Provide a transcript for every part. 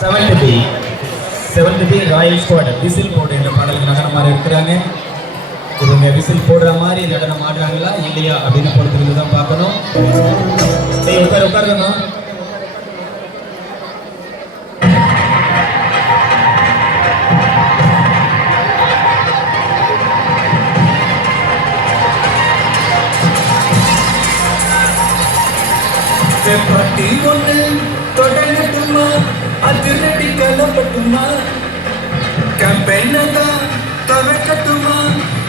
Seventh B royal squad whistle போடு என்ற பாடலுக்கு நடனமாக இருக்கிறாங்க. இவங்க விசில் போடுற மாதிரி நடனம் ஆடுறாங்களா இல்லையா அப்படின்னு பொறுத்து தான் பார்க்கணும். உட்காருங்க. பட்டி ஒன்று தொடங்கட்டுமா, அதிரடி கலப்பட்டுமா, கேம்பெயினை தான் தவிர்க்கட்டுமா,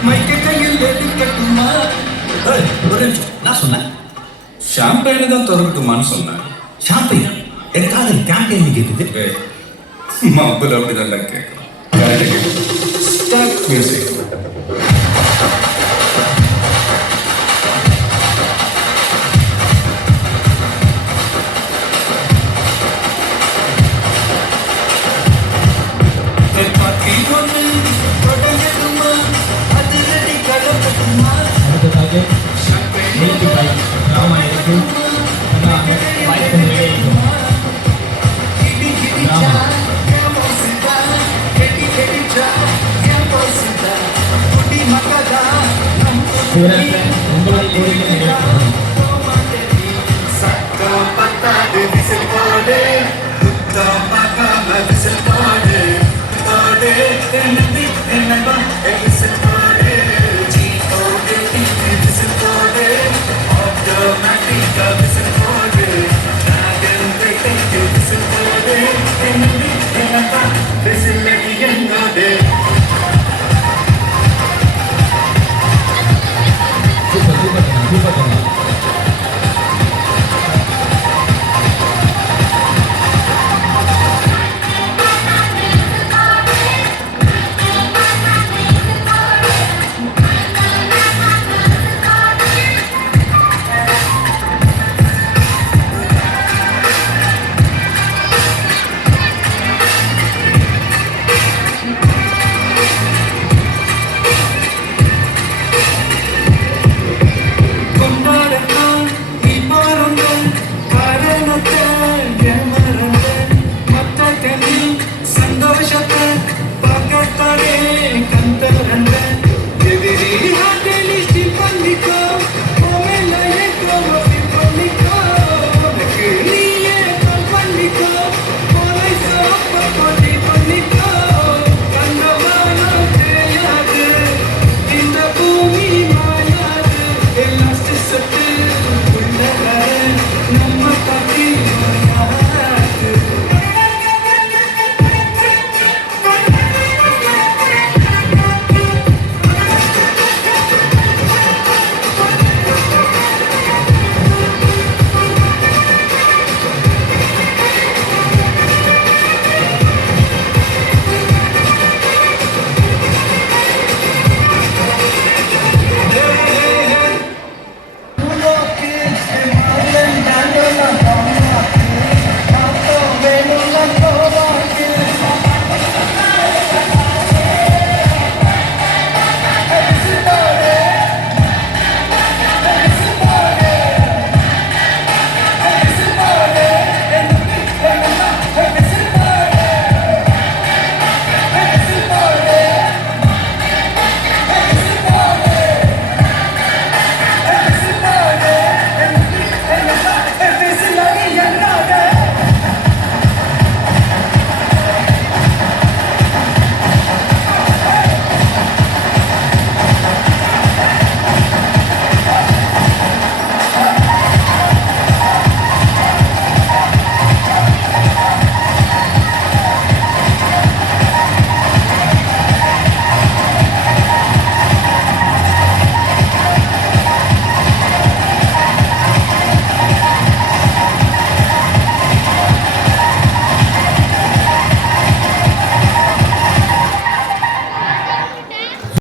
மைக்க கையில் எடுக்கட்டுமா. ஒரு நிமிஷம், நான் சொன்னேன் ஷாம்பெயினை தான் திறக்கட்டுமான்னு சொன்னேன். ஷாம்பெயின் என் காதல் கேம்பெயின் கேட்குது. மாப்பிள்ள அப்படிதான் கேட்கும். Start music. அடுத்ததாக நீட்டி பைக் ட்ராமா இருக்கு. This is